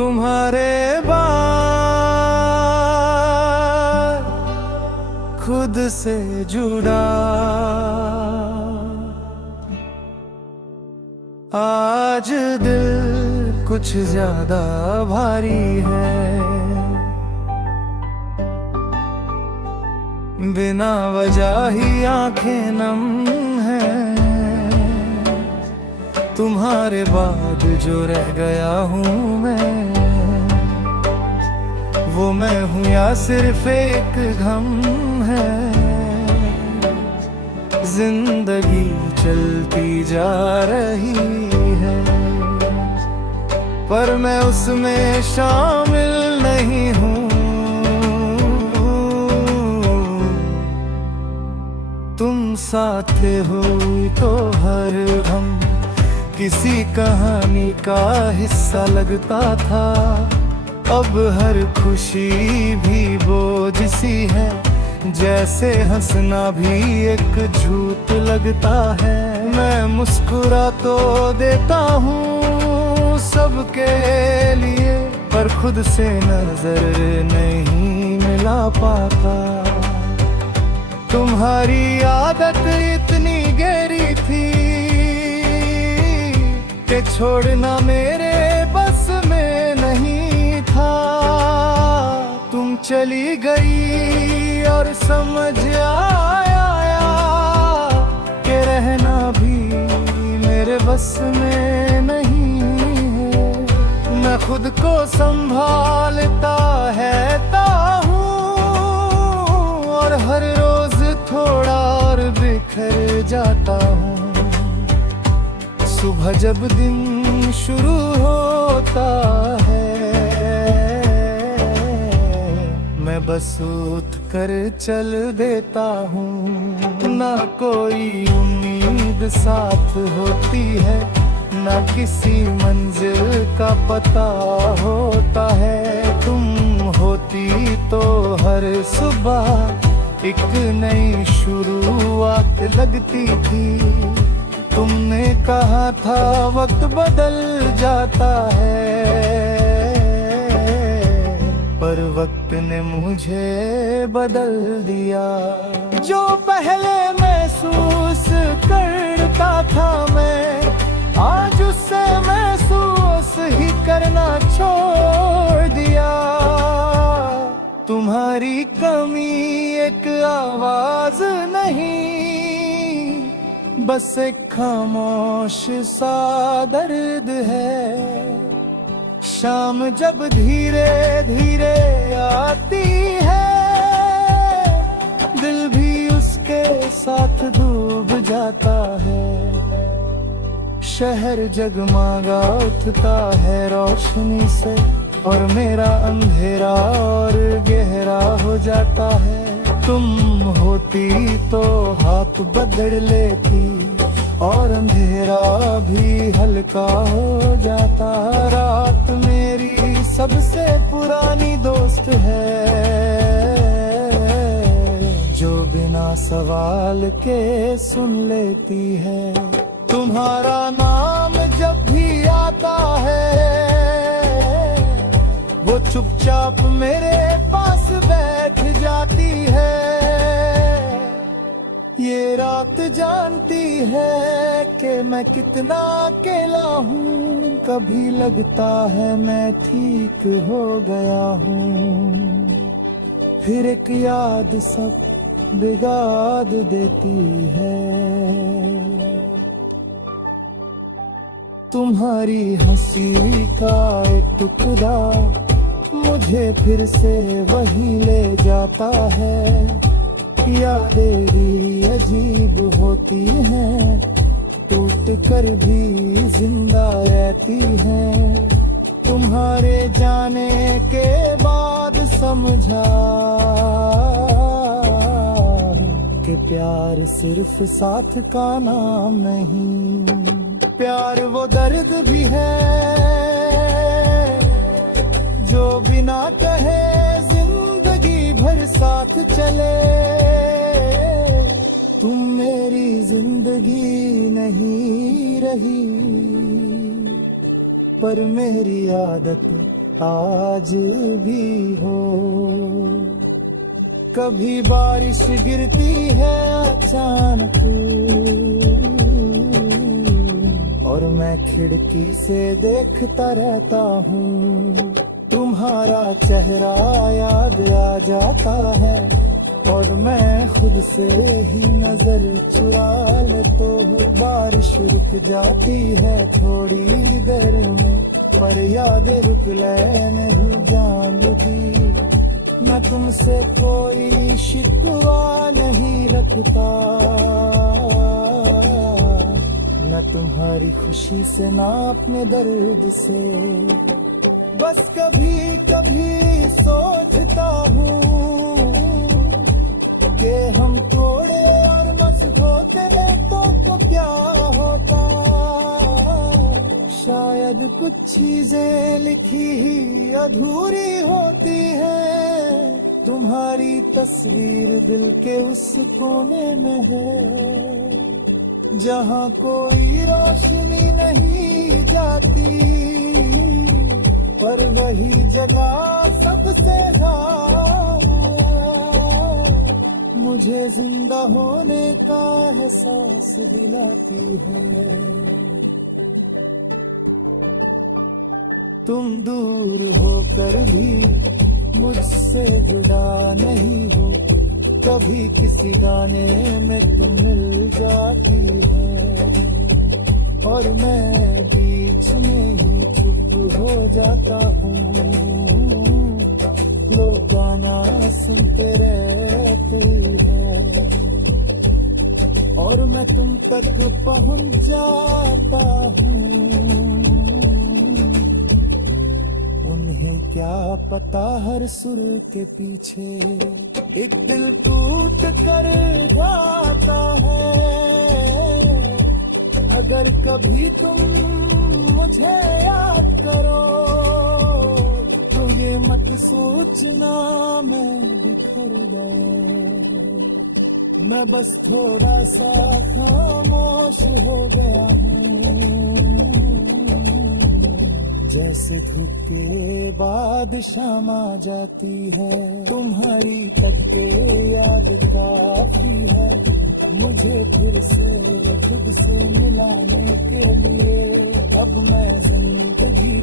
तुम्हारे बाद खुद से जुड़ा आज दिल कुछ ज्यादा भारी है। बिना वजह ही आंखें नम हैं। तुम्हारे बाद जो रह गया हूँ मैं, वो मैं हूँ या सिर्फ एक घम है। जिंदगी चलती जा रही है, पर मैं उसमें शामिल नहीं हूँ। तुम साथ हो तो हर गम किसी कहानी का हिस्सा लगता था। अब हर खुशी भी बोझ सी है, जैसे हंसना भी एक झूठ लगता है। मैं मुस्कुरा तो देता हूँ सबके लिए, पर खुद से नजर नहीं मिला पाता। तुम्हारी आदत इतनी गहरी थी कि छोड़ना मेरे बस में नहीं था। तुम चली गई और समझ आया कि रहना भी मेरे बस में नहीं है। मैं खुद को संभालता हूँ और हर रोज थोड़ा और बिखर जाता हूँ। सुबह जब दिन शुरू होता है, मैं बस उठ कर चल देता हूँ। ना कोई उम्मीद साथ होती है, ना किसी मंजिल का पता होता है। तुम होती तो हर सुबह एक नई शुरुआत लगती थी। तुमने कहा था वक्त बदल जाता है, पर वक्त ने मुझे बदल दिया। जो पहले महसूस करता था मैं, आज उससे महसूस ही करना छोड़ दिया। तुम्हारी कमी एक आवाज नहीं, बस एक खामोश सा दर्द है। शाम जब धीरे धीरे आती है, दिल भी उसके साथ डूब जाता है। शहर जगमगा उठता है रोशनी से, और मेरा अंधेरा और गहरा हो जाता है। तुम होती तो हाथ बदल लेती और अंधेरा भी हल्का हो जाता। रात मेरी सबसे पुरानी दोस्त है, जो बिना सवाल के सुन लेती है। तुम्हारा नाम जब भी आता है, वो चुपचाप मेरे पास बैठ जाती है। ये रात जानती है कि मैं कितना अकेला हूँ। कभी लगता है मैं ठीक हो गया हूँ, फिर एक याद सब बिगाड़ देती है। तुम्हारी हंसी का एक टुकड़ा मुझे फिर से वही ले जाता है। यादें भी अजीब होती हैं, टूट कर भी जिंदा रहती हैं। तुम्हारे जाने के बाद समझा कि प्यार सिर्फ साथ का नाम नहीं, प्यार वो दर्द भी है जो बिना कहे जिंदगी भर साथ चले। तुम मेरी जिंदगी नहीं रही, पर मेरी आदत आज भी हो। कभी बारिश गिरती है अचानक और मैं खिड़की से देखता रहता हूँ। तुम्हारा चेहरा याद आ जाता है और मैं खुद से ही नजर चुरा लेता हूँ। बारिश रुक जाती है थोड़ी देर में, पर यादें रुक ले नहीं जानती। मैं तुमसे कोई शिकवा नहीं रखता, न तुम्हारी खुशी से ना अपने दर्द से। बस कभी कभी सोचता हूँ कि हम थोड़े और मस्त होते तो क्या होता। शायद कुछ चीजें लिखी ही अधूरी होती है। तुम्हारी तस्वीर दिल के उस कोने में है जहाँ कोई रोशनी नहीं जाती, पर वही जगह सबसे मुझे जिंदा होने का एहसास दिलाती है। तुम दूर होकर भी मुझसे जुड़ा नहीं हो, कभी किसी गाने में तुम मिल जाती है और मैं बीच में ही चुप हो जाता हूँ। लोग गाना सुनते रहते हैं और मैं तुम तक पहुँच जाता हूँ। उन्हें क्या पता हर सुर के पीछे एक दिल टूट कर जाता है। अगर कभी तुम मुझे याद करो तो ये मत सोचना मैं बिखर गया। मैं बस थोड़ा सा खामोश हो गया हूँ, जैसे धूप के बाद शाम आ जाती है। तुम्हारी टक्के याद काफी है मुझे फिर से खुद से मिलाने के लिए। अब मैं जिंदगी